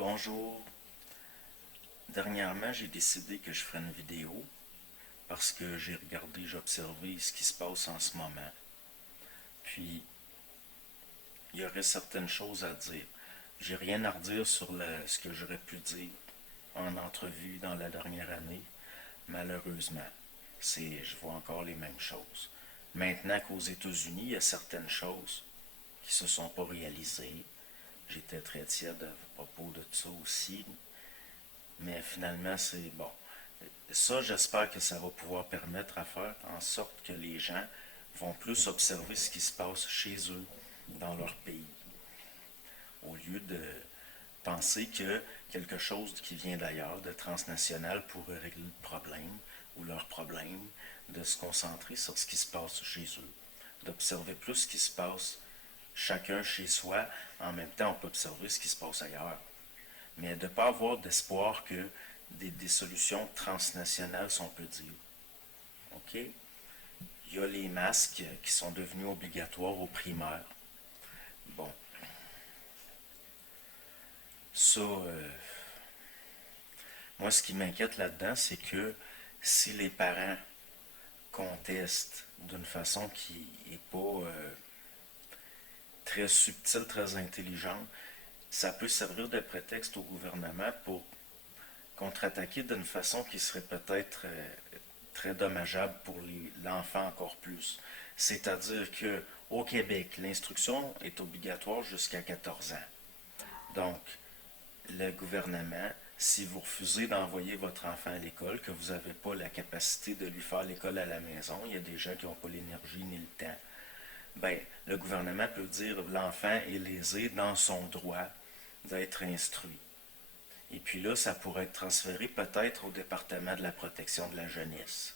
Bonjour. Dernièrement, j'ai décidé que je ferais une vidéo parce que j'ai observé ce qui se passe en ce moment. Puis, il y aurait certaines choses à dire. J'ai rien à redire sur ce que j'aurais pu dire en entrevue dans la dernière année. Malheureusement, je vois encore les mêmes choses. Maintenant qu'aux États-Unis, il y a certaines choses qui se sont pas réalisées. J'étais très tiède à propos de ça aussi. Mais finalement, c'est bon. Ça, j'espère que ça va pouvoir permettre à faire en sorte que les gens vont plus observer ce qui se passe chez eux, dans leur pays, au lieu de penser que quelque chose qui vient d'ailleurs, de transnational, pourrait régler le problème ou leur problème, de se concentrer sur ce qui se passe chez eux, d'observer plus ce qui se passe chacun chez soi. En même temps, on peut observer ce qui se passe ailleurs, mais de ne pas avoir d'espoir que des solutions transnationales, si on peut dire. OK? Il y a les masques qui sont devenus obligatoires aux primaires. Bon, ça, moi, ce qui m'inquiète là-dedans, c'est que si les parents contestent d'une façon qui n'est pas très subtile, très intelligente, ça peut servir de prétexte au gouvernement pour contre-attaquer d'une façon qui serait peut-être très dommageable pour l'enfant encore plus. C'est-à-dire que au Québec, l'instruction est obligatoire jusqu'à 14 ans. Donc, le gouvernement, si vous refusez d'envoyer votre enfant à l'école, que vous n'avez pas la capacité de lui faire l'école à la maison, il y a des gens qui n'ont pas l'énergie ni le temps, ben, le gouvernement peut dire l'enfant est lésé dans son droit d'être instruit. Et puis là, ça pourrait être transféré peut-être au département de la protection de la jeunesse.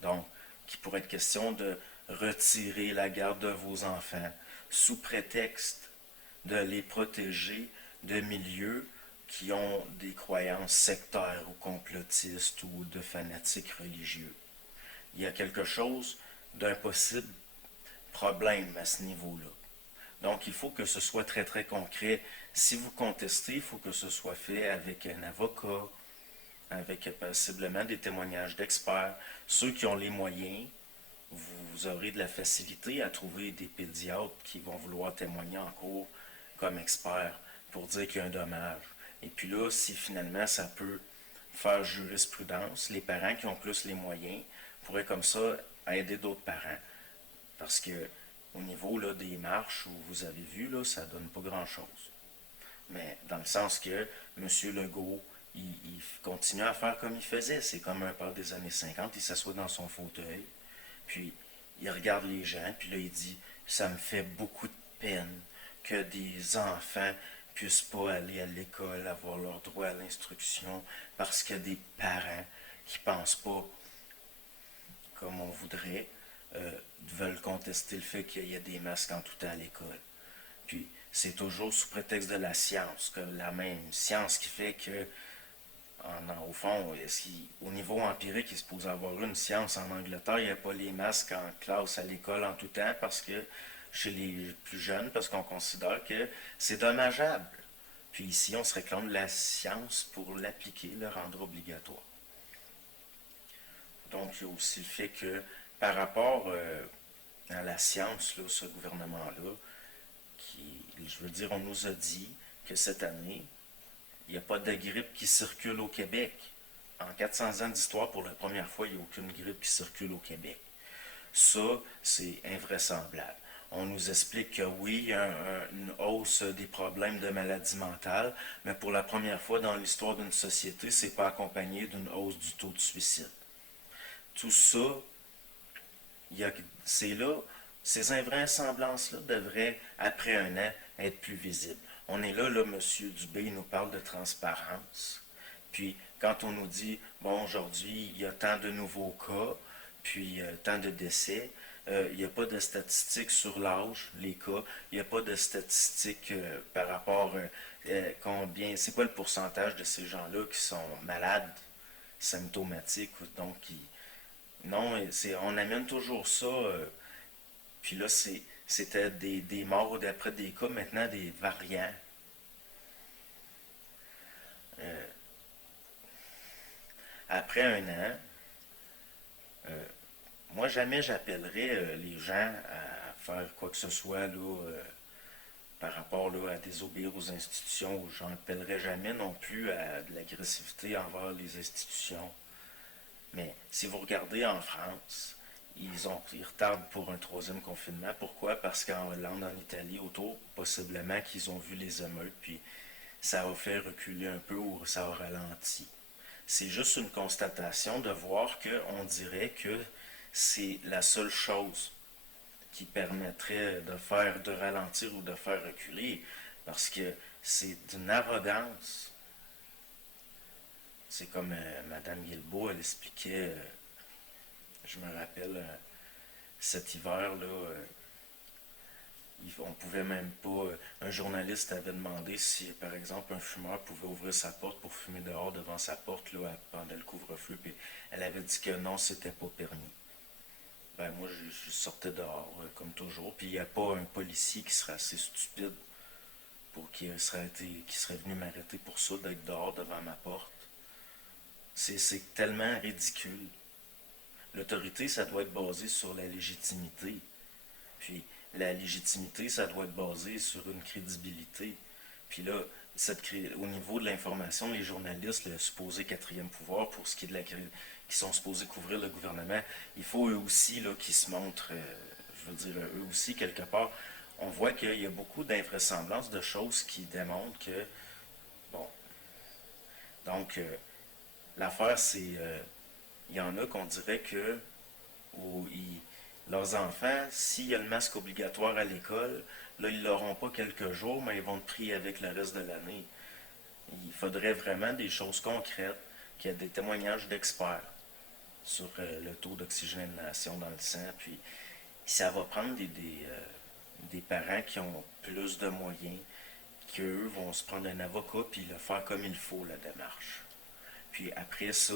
Donc, qui pourrait être question de retirer la garde de vos enfants sous prétexte de les protéger de milieux qui ont des croyances sectaires ou complotistes ou de fanatiques religieux. Il y a quelque chose d'un possible problème à ce niveau-là. Donc, il faut que ce soit très, très concret. Si vous contestez, il faut que ce soit fait avec un avocat, avec possiblement des témoignages d'experts. Ceux qui ont les moyens, vous aurez de la facilité à trouver des pédiatres qui vont vouloir témoigner en cours comme experts pour dire qu'il y a un dommage. Et puis là, si finalement ça peut faire jurisprudence, les parents qui ont plus les moyens pourraient comme ça aider d'autres parents. Parce que au niveau là, des marches où vous avez vu, là, ça donne pas grand-chose. Mais dans le sens que M. Legault, il continue à faire comme il faisait. C'est comme un père des années 50, il s'assoit dans son fauteuil, puis il regarde les gens, puis là il dit ça me fait beaucoup de peine que des enfants puissent pas aller à l'école, avoir leur droit à l'instruction, parce qu'il y a des parents qui pensent pas comme on voudrait, veulent contester le fait qu'il y a des masques en tout temps à l'école. Puis c'est toujours sous prétexte de la science, que la même science qui fait que, au fond, au niveau empirique, il se supposé avoir une science en Angleterre, il n'y a pas les masques en classe à l'école en tout temps, parce que chez les plus jeunes, parce qu'on considère que c'est dommageable. Puis ici, on se réclame de la science pour l'appliquer, le rendre obligatoire. Donc, il y a aussi le fait que, par rapport à la science, là, ce gouvernement-là, je veux dire, on nous a dit que cette année, il n'y a pas de grippe qui circule au Québec. En 400 ans d'histoire, pour la première fois, il n'y a aucune grippe qui circule au Québec. Ça, c'est invraisemblable. On nous explique que oui, il y a une hausse des problèmes de maladies mentales, mais pour la première fois dans l'histoire d'une société, c'est pas accompagné d'une hausse du taux de suicide. Tout ça, c'est là, ces invraisemblances-là devraient, après un an, être plus visibles. On est là, M. Dubé nous parle de transparence. Puis, quand on nous dit, bon, aujourd'hui, il y a tant de nouveaux cas, puis tant de décès, il n'y a pas de statistiques sur l'âge, les cas, il n'y a pas de statistiques par rapport combien, c'est quoi le pourcentage de ces gens-là qui sont malades, symptomatiques, donc qui, non, on amène toujours ça. Puis là, c'était des morts d'après des cas, maintenant des variants. après un an, moi jamais j'appellerais les gens à faire quoi que ce soit là, par rapport là, à désobéir aux institutions. J'en appellerais jamais non plus à de l'agressivité envers les institutions. Mais si vous regardez en France, ils retardent pour un troisième confinement. Pourquoi? Parce qu'en Hollande, en Italie, autour, possiblement qu'ils ont vu les émeutes, puis ça a fait reculer un peu ou ça a ralenti. C'est juste une constatation de voir qu'on dirait que c'est la seule chose qui permettrait de ralentir ou de faire reculer, parce que c'est d'une arrogance. C'est comme Madame Guilbeault, elle expliquait, je me rappelle, cet hiver-là, on pouvait même pas. Un journaliste avait demandé si, par exemple, un fumeur pouvait ouvrir sa porte pour fumer dehors devant sa porte là, pendant le couvre-feu. Puis elle avait dit que non, c'était pas permis. Ben moi, je sortais dehors, comme toujours. Puis il n'y a pas un policier qui serait assez stupide pour qui serait venu m'arrêter pour ça, d'être dehors devant ma porte. C'est tellement ridicule. L'autorité, ça doit être basé sur la légitimité. Puis la légitimité, ça doit être basé sur une crédibilité. Puis là, au niveau de l'information, les journalistes, le supposé quatrième pouvoir, pour ce qui est de qui sont supposés couvrir le gouvernement, il faut eux aussi là, qu'ils se montrent, je veux dire, eux aussi, quelque part, on voit qu'il y a beaucoup d'invraisemblances de choses qui démontrent que, bon, donc, l'affaire, c'est, il y en a qu'on dirait que, où leurs enfants, s'il y a le masque obligatoire à l'école, là, ils l'auront pas quelques jours, mais ils vont être pris avec le reste de l'année. Il faudrait vraiment des choses concrètes, qu'il y ait des témoignages d'experts sur le taux d'oxygénation dans le sang. Puis ça va prendre des parents qui ont plus de moyens, qu'eux vont se prendre un avocat puis le faire comme il faut, la démarche. Puis après ça,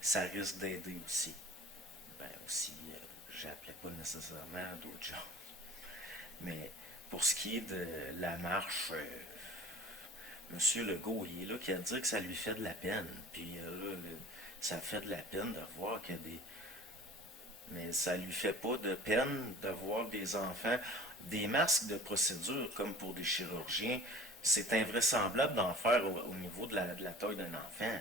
ça risque d'aider aussi. Ben aussi, j'appelais pas nécessairement à d'autres gens. Mais pour ce qui est de la marche, Monsieur Legault, il est là qui a dit que ça lui fait de la peine. Puis là, ça fait de la peine de voir qu'il y a des. Mais ça lui fait pas de peine de voir des enfants. Des masques de procédure, comme pour des chirurgiens, c'est invraisemblable d'en faire au niveau de la taille d'un enfant.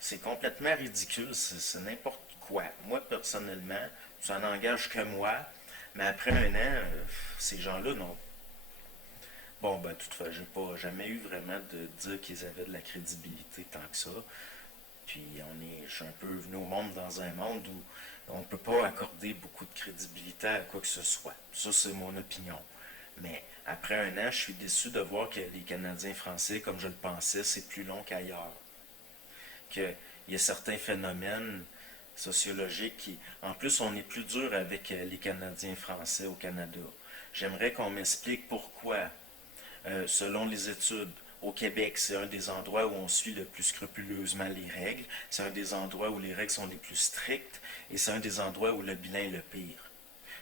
C'est complètement ridicule, c'est n'importe quoi. Moi, personnellement, ça n'engage que moi, mais après un an, ces gens-là n'ont. Bon, ben, toutefois, j'ai pas jamais eu vraiment de dire qu'ils avaient de la crédibilité tant que ça. Puis je suis un peu venu au monde dans un monde où on ne peut pas accorder beaucoup de crédibilité à quoi que ce soit. Ça, c'est mon opinion. Mais après un an, je suis déçu de voir que les Canadiens français, comme je le pensais, c'est plus long qu'ailleurs. Qu'il y a certains phénomènes sociologiques qui. En plus, on est plus dur avec les Canadiens français au Canada. J'aimerais qu'on m'explique pourquoi, selon les études, au Québec, c'est un des endroits où on suit le plus scrupuleusement les règles. C'est un des endroits où les règles sont les plus strictes. Et c'est un des endroits où le bilan est le pire.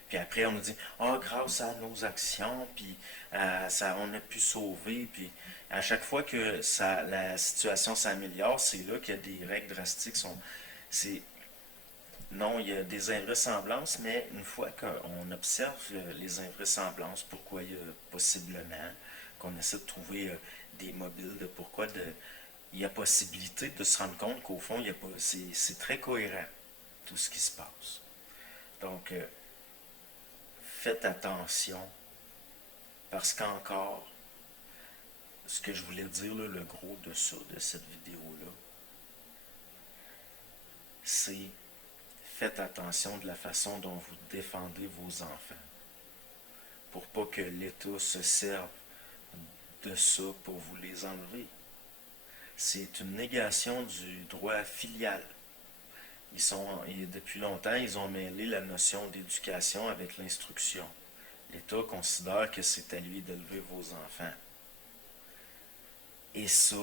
Puis après, on nous dit, ah, oh, grâce à nos actions, puis on a pu sauver. Puis à chaque fois que la situation s'améliore, c'est là qu'il y a des règles drastiques. C'est, non, il y a des invraisemblances, mais une fois qu'on observe les invraisemblances, pourquoi il y a possiblement, qu'on essaie de trouver des mobiles de pourquoi il y a possibilité de se rendre compte qu'au fond, c'est très cohérent, tout ce qui se passe. Donc, faites attention, parce qu'encore, ce que je voulais dire, là, le gros de ça, de cette vidéo-là, c'est faites attention de la façon dont vous défendez vos enfants, pour pas que l'État se serve de ça pour vous les enlever. C'est une négation du droit filial. Depuis longtemps, ils ont mêlé la notion d'éducation avec l'instruction. L'État considère que c'est à lui d'élever vos enfants. Et ça,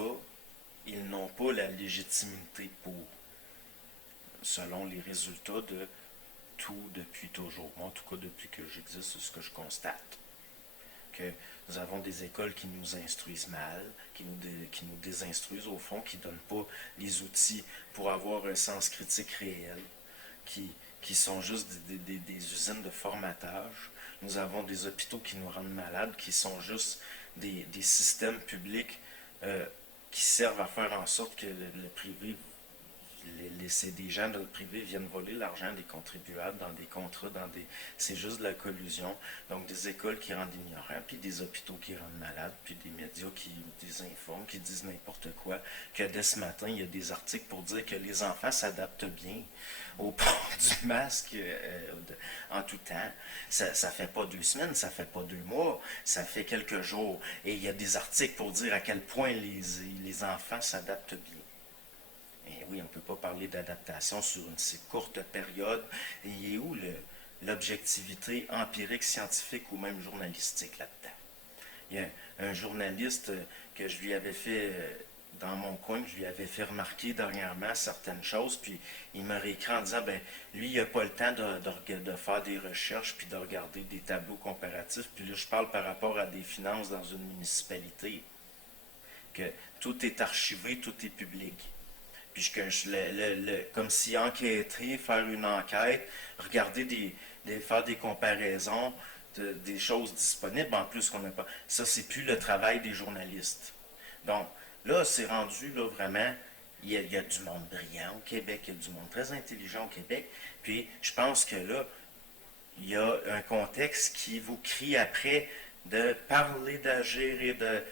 ils n'ont pas la légitimité pour, selon les résultats de tout depuis toujours. En tout cas, depuis que j'existe, c'est ce que je constate. que nous avons des écoles qui nous instruisent mal, qui nous désinstruisent au fond, qui ne donnent pas les outils pour avoir un sens critique réel, qui sont juste des usines de formatage. Nous avons des hôpitaux qui nous rendent malades, qui sont juste des systèmes publics qui servent à faire en sorte que le privé, des gens dans le privé viennent voler l'argent des contribuables dans des contrats, c'est juste de la collusion. Donc des écoles qui rendent ignorants, puis des hôpitaux qui rendent malades, puis des médias qui désinforment, qui disent n'importe quoi. Que dès ce matin, il y a des articles pour dire que les enfants s'adaptent bien au port du masque en tout temps. Ça fait pas 2 semaines, ça fait pas 2 mois, ça fait quelques jours. Et il y a des articles pour dire à quel point les enfants s'adaptent bien. Et oui, on ne peut pas parler d'adaptation sur une si courte période. Et il est où l'objectivité empirique, scientifique ou même journalistique là-dedans? Il y a un journaliste que je lui avais fait dans mon coin, que je lui avais fait remarquer dernièrement certaines choses, puis il m'a réécrit en disant, ben lui, il n'a pas le temps de faire des recherches puis de regarder des tableaux comparatifs. Puis là, je parle par rapport à des finances dans une municipalité, que tout est archivé, tout est public. Puis comme si enquêter, faire une enquête, regarder faire des comparaisons, des choses disponibles en plus qu'on n'a pas. Ça, c'est plus le travail des journalistes. Donc, là, c'est rendu, là, vraiment, il y a du monde brillant au Québec, il y a du monde très intelligent au Québec. Puis, je pense que là, il y a un contexte qui vous crie après de parler, d'agir et de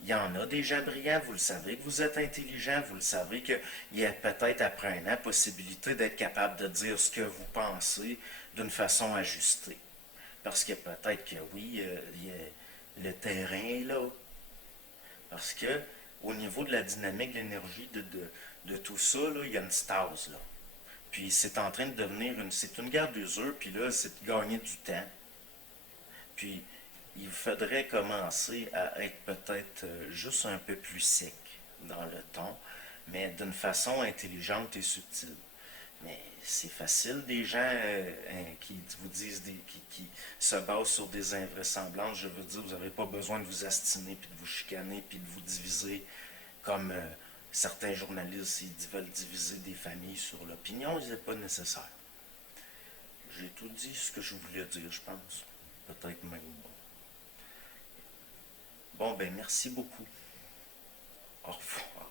il y en a des gens brillants, vous le savez que vous êtes intelligent, vous le savez qu'il y a peut-être après un an possibilité d'être capable de dire ce que vous pensez d'une façon ajustée. Parce que peut-être que oui, le terrain est là. Parce que au niveau de la dynamique, de l'énergie, de tout ça, là, il y a une stase. Là. Puis c'est en train de devenir c'est une guerre d'usure, puis là, c'est de gagner du temps. Puis il faudrait commencer à être peut-être juste un peu plus sec dans le ton, mais d'une façon intelligente et subtile. Mais c'est facile, des gens qui vous disent, qui se basent sur des invraisemblances. Je veux dire, vous n'avez pas besoin de vous astiner, puis de vous chicaner, puis de vous diviser comme certains journalistes, ils veulent diviser des familles sur l'opinion, c'est pas nécessaire. J'ai tout dit ce que je voulais dire, je pense. Peut-être même. Bon, ben merci beaucoup. Au revoir.